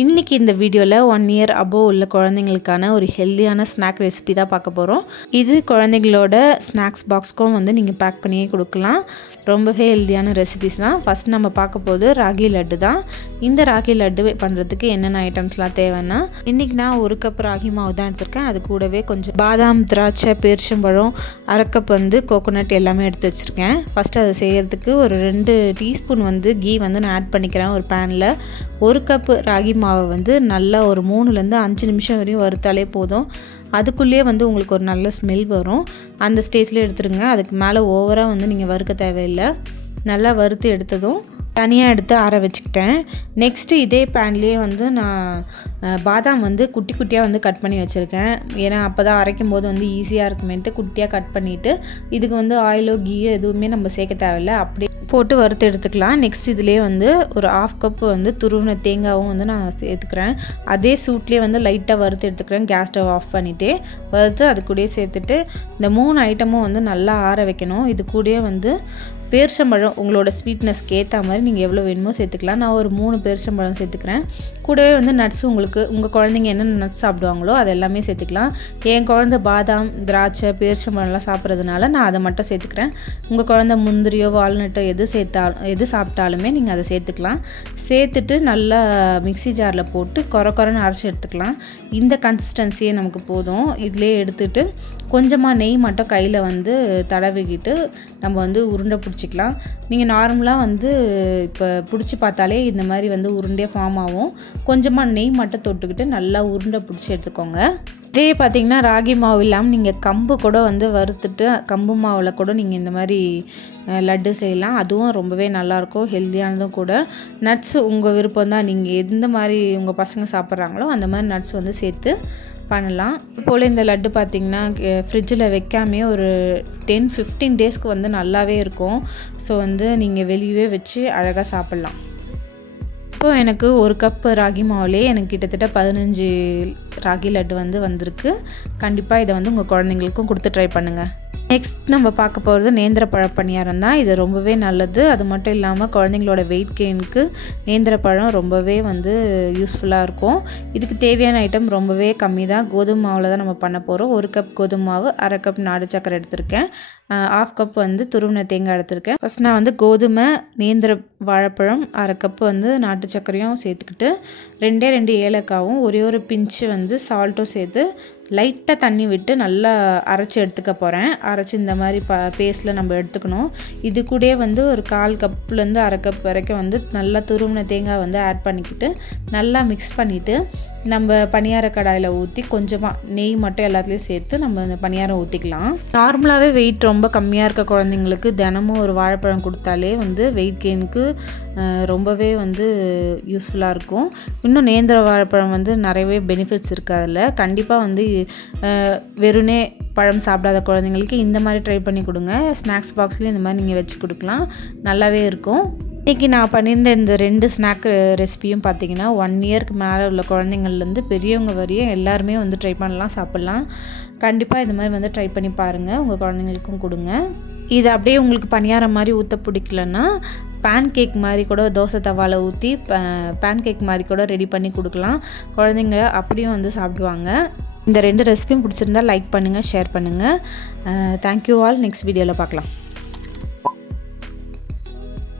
இன்னைக்கு இந்த வீடியோவில் 1 இயர் அபோவ் உள்ள குழந்தைங்களுக்கான ஒரு ஹெல்தியான ஸ்நாக் ரெசிபி தான் பார்க்க போகிறோம். இது குழந்தைங்களோட ஸ்நாக்ஸ் பாக்ஸ்க்கும் வந்து நீங்கள் பேக் பண்ணியே கொடுக்கலாம். ரொம்பவே ஹெல்தியான ரெசிபிஸ் தான். ஃபஸ்ட் நம்ம பார்க்க போது ராகி லட்டு தான். இந்த ராகி லட்டு பண்ணுறதுக்கு என்னென்ன ஐட்டம்ஸ்லாம் தேவைன்னா, இன்றைக்கி நான் 1 கப் ராகி மாவு தான் எடுத்திருக்கேன். அது கூடவே கொஞ்சம் பாதாம், திராட்சை, பேரிச்சம்பழம், 1/2 கப் வந்து கோகோனட் எல்லாமே எடுத்து வச்சுருக்கேன். ஃபஸ்ட்டு அதை செய்கிறதுக்கு ஒரு 2 டீஸ்பூன் வந்து கீ வந்து நான் ஆட் பண்ணிக்கிறேன் ஒரு பேனில். 1 கப் ராகி மாவை வந்து நல்லா ஒரு 3லேருந்து 5 நிமிஷம் வரையும் வறுத்தாலே போதும். அதுக்குள்ளேயே வந்து உங்களுக்கு ஒரு நல்ல ஸ்மெல் வரும். அந்த ஸ்டேஜில் எடுத்துருங்க. அதுக்கு மேலே ஓவராக வந்து நீங்கள் வறுக்க தேவையில்லை. நல்லா வறுத்து எடுத்ததும் தனியாக எடுத்து ஆற வச்சுக்கிட்டேன். நெக்ஸ்ட்டு இதே பேன்லேயே வந்து நான் பாதாம் வந்து குட்டி குட்டியாக வந்து கட் பண்ணி வச்சுருக்கேன். ஏன்னா அப்போ தான் அரைக்கும் போது வந்து ஈஸியாக இருக்குமேன்ட்டு குட்டியாக கட் பண்ணிவிட்டு, இதுக்கு வந்து ஆயிலோ கீயோ எதுவுமே நம்ம சேர்க்க தேவையில்லை, அப்படியே போட்டு வறுத்து எடுத்துக்கலாம். நெக்ஸ்ட் இதிலே வந்து ஒரு 1/2 கப் வந்து துருவின தேங்காவும் வந்து நான் சேர்த்துக்கிறேன். அதே சூட்லேயே வந்து லைட்டாக வறுத்து எடுத்துக்கிறேன். கேஸ் ஸ்டவ் ஆஃப் பண்ணிவிட்டு வறுத்து அது கூடயே சேர்த்துட்டு இந்த 3 ஐட்டமும் வந்து நல்லா ஆற வைக்கணும். இது கூடயே வந்து பேரிச்சம்பழம் உங்களோட ஸ்வீட்னஸ்க்கு ஏற்ற மாதிரி நீங்கள் எவ்வளோ வேணுமோ சேர்த்துக்கலாம். நான் ஒரு 3 பேரிச்சம்பழம் சேர்த்துக்கிறேன். கூடவே வந்து நட்ஸ் உங்கள் குழந்தைங்க என்னென்ன நட்ஸ் சாப்பிடுவாங்களோ அது எல்லாமே சேர்த்துக்கலாம். என் குழந்தை பாதாம், திராட்சை, பேரிச்சம்பழம்லாம் சாப்பிட்றதுனால நான் அதை மட்டும் சேர்த்துக்கிறேன். உங்கள் குழந்தை முந்திரியோ வால்நட்டோ எது சாப்பிட்டாலுமே நீங்கள் அதை சேர்த்துக்கலாம். சேர்த்துட்டு நல்லா மிக்ஸி ஜாரில் போட்டு கொரன்னு அரைச்சி எடுத்துக்கலாம். இந்த கன்சிஸ்டன்சியே நமக்கு போதும். இதிலே எடுத்துகிட்டு கொஞ்சமாக நெய் மட்டும் கையில் வந்து தடவிக்கிட்டு நம்ம வந்து உருண்டை பிடிச்சிக்கலாம். நீங்கள் நார்மலாக வந்து இப்போ பிடிச்சி பார்த்தாலே இந்த மாதிரி வந்து உருண்டையே ஃபார்ம் ஆகும். கொஞ்சமாக நெய் மட்டும் தொட்டுக்கிட்டு நல்லா உருண்டை பிடிச்சி எடுத்துக்கோங்க. இதே பார்த்திங்கன்னா ராகி மாவு இல்லாமல் நீங்கள் கம்பு கூட வந்து வறுத்துட்டு கம்பு மாவில் கூட நீங்கள் இந்த மாதிரி லட்டு செய்யலாம். அதுவும் ரொம்பவே நல்லாயிருக்கும், ஹெல்த்தியானதும் கூட. நட்ஸு உங்கள் விருப்பம் தான். நீங்கள் எந்த மாதிரி உங்கள் பசங்க சாப்பிட்றாங்களோ அந்த மாதிரி நட்ஸ் வந்து சேர்த்து பண்ணலாம். இப்போல இந்த லட்டு பார்த்திங்கன்னா ஃப்ரிட்ஜில் வைக்காமே ஒரு 10-15 டேஸ்க்கு வந்து நல்லாவே இருக்கும். ஸோ வந்து நீங்கள் வெளியவே வச்சு அழகாக சாப்பிட்லாம். இப்போது எனக்கு 1 கப் ராகி மாவுலேயே எனக்கு கிட்டத்தட்ட 15 ராகி லட்டு வந்து வந்திருக்கு. கண்டிப்பாக இதை வந்து உங்கள் குழந்தைங்களுக்கும் கொடுத்து ட்ரை பண்ணுங்கள். நெக்ஸ்ட் நம்ம பார்க்க போகிறது நேந்திர பழ பணியாரம் தான். இது ரொம்பவே நல்லது. அது மட்டும் இல்லாமல் குழந்தைங்களோட வெயிட் கெயினுக்கு நேந்திர பழம் ரொம்பவே வந்து யூஸ்ஃபுல்லாக இருக்கும். இதுக்கு தேவையான ஐட்டம் ரொம்பவே கம்மி தான். கோதுமை மாவில் தான் நம்ம பண்ண போகிறோம். 1 கப் கோதுமை மாவு, 1/2 கப் நாடு சக்கரை எடுத்திருக்கேன். 1/2 கப் வந்து துருவின தேங்காய் எடுத்திருக்கேன். ஃபஸ்ட் நான் வந்து கோதுமை, நேந்திர வாழைப்பழம், 1/2 கப் வந்து நாட்டு சக்கரையும் சேர்த்துக்கிட்டு 2 ஏலக்காவும் ஒரு பிஞ்சு வந்து சால்ட்டும் சேர்த்து லைட்டாக தண்ணி விட்டு நல்லா அரைச்சி எடுத்துக்க போகிறேன். அரைச்சி இந்த மாதிரி பேஸ்ட்டில் நம்ம எடுத்துக்கணும். இது கூட வந்து ஒரு 1/4 கப்லேருந்து 1/2 கப் வரைக்கும் வந்து நல்லா துருவின தேங்காய் வந்து ஆட் பண்ணிக்கிட்டு நல்லா மிக்ஸ் பண்ணிவிட்டு நம்ம பணியார கடாயில் ஊற்றி கொஞ்சமாக நெய் மட்டும் எல்லாத்துலேயும் சேர்த்து நம்ம இந்த பணியாரம் ஊற்றிக்கலாம். நார்மலாகவே வெயிட் ரொம்ப கம்மியாக இருக்க குழந்தைங்களுக்கு தினமும் ஒரு வாழைப்பழம் கொடுத்தாலே வந்து வெயிட் கெயினுக்கு ரொம்பவே வந்து யூஸ்ஃபுல்லாக இருக்கும். இன்னும் நேந்திர வாழைப்பழம் வந்து நிறையவே பெனிஃபிட்ஸ் இருக்குது அதில். கண்டிப்பாக வந்து வெறுனே பழம் சாப்பிடாத குழந்தைங்களுக்கு இந்த மாதிரி ட்ரை பண்ணி கொடுங்க. ஸ்நாக்ஸ் பாக்ஸ்லேயும் இந்த மாதிரி நீங்கள் வச்சு கொடுக்கலாம், நல்லாவே இருக்கும். இன்றைக்கி நான் பண்ணியிருந்த இந்த 2 ஸ்நாக் ரெசிபியும் பார்த்திங்கன்னா 1 இயருக்கு மேலே உள்ள குழந்தைங்கள்லேருந்து பெரியவங்க வரையும் எல்லாருமே வந்து ட்ரை பண்ணலாம், சாப்பிட்லாம். கண்டிப்பாக இந்த மாதிரி வந்து ட்ரை பண்ணி பாருங்கள், உங்கள் குழந்தைங்களுக்கும் கொடுங்க. இது அப்படியே உங்களுக்கு பணியாரம் மாதிரி ஊற்ற பிடிக்கலன்னா பேன் கேக் மாதிரி கூட தோசை தவாவில் ஊற்றி பேன் கேக் மாதிரி கூட ரெடி பண்ணி கொடுக்கலாம். குழந்தைங்க அப்படியும் வந்து சாப்பிடுவாங்க. இந்த 2 ரெசிபியும் பிடிச்சிருந்தால் லைக் பண்ணுங்கள், ஷேர் பண்ணுங்கள். Thank you all. நெக்ஸ்ட் வீடியோவில் பார்க்கலாம்.